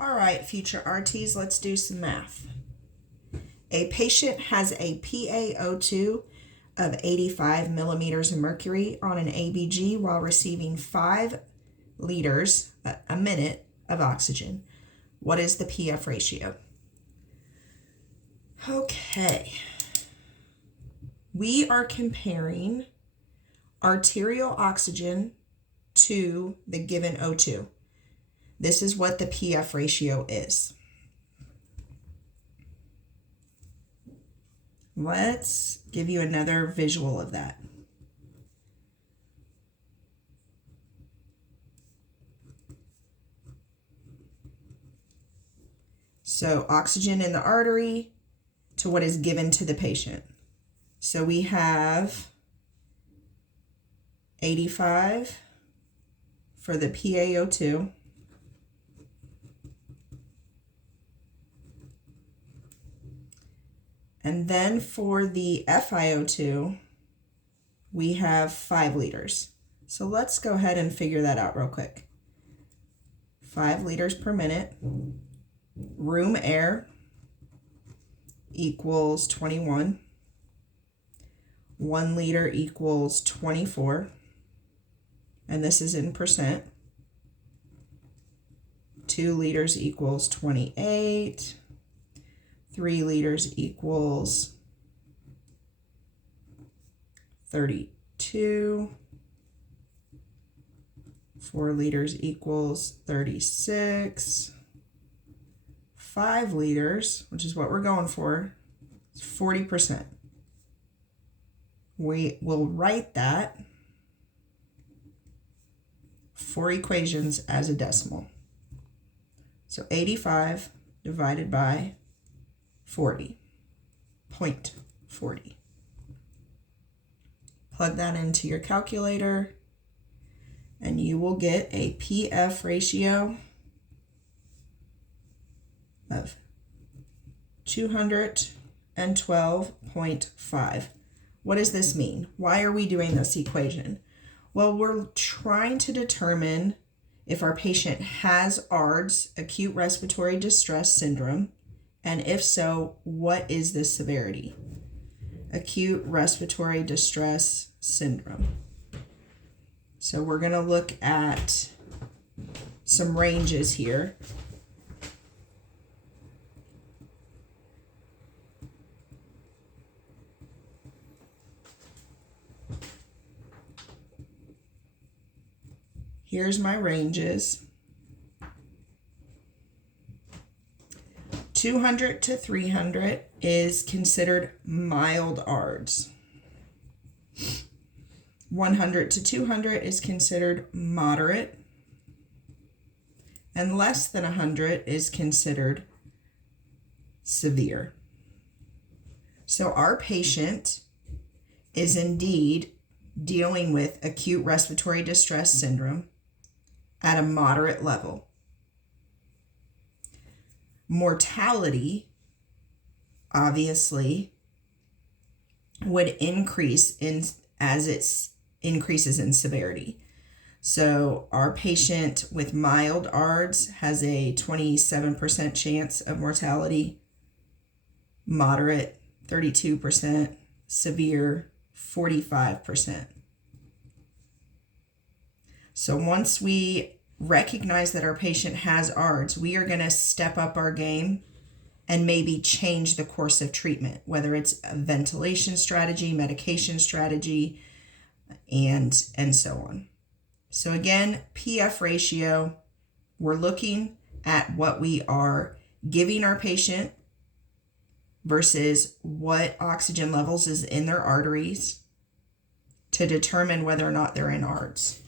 All right, future RTs, let's do some math. A patient has a PaO2 of 85 millimeters of mercury on an ABG while receiving 5 liters a minute of oxygen. What is the PF ratio? Okay. We are comparing arterial oxygen to the given O2. This is what the PF ratio is. Let's give you another visual of that. So oxygen in the artery to what is given to the patient. So we have 85 for the PaO2. And then for the FiO2, we have 5 liters. So let's go ahead and figure that out real quick. 5 liters per minute. Room air equals 21. 1 liter equals 24. And this is in percent. 2 liters equals 28. 3 liters equals 32. 4 liters equals 36. 5 liters, which is what we're going for, is 40%. We will write that for equations as a decimal. So 85 divided by 0.40. Plug that into your calculator and you will get a PF ratio of 212.5. What does this mean? Why are we doing this equation? Well, we're trying to determine if our patient has ARDS, acute respiratory distress syndrome, and if so, what is the severity? Acute respiratory distress syndrome. So we're going to look at some ranges here. Here's my ranges. 200 to 300 is considered mild ARDS. 100 to 200 is considered moderate. And less than 100 is considered severe. So our patient is indeed dealing with acute respiratory distress syndrome at a moderate level. Mortality, obviously, would increase as it increases in severity. So our patient with mild ARDS has a 27% chance of mortality, moderate 32%, severe 45%. So once we recognize that our patient has ARDS, we are going to step up our game and maybe change the course of treatment, whether it's a ventilation strategy, medication strategy, and so on. So again, PF ratio, we're looking at what we are giving our patient versus what oxygen levels is in their arteries to determine whether or not they're in ARDS.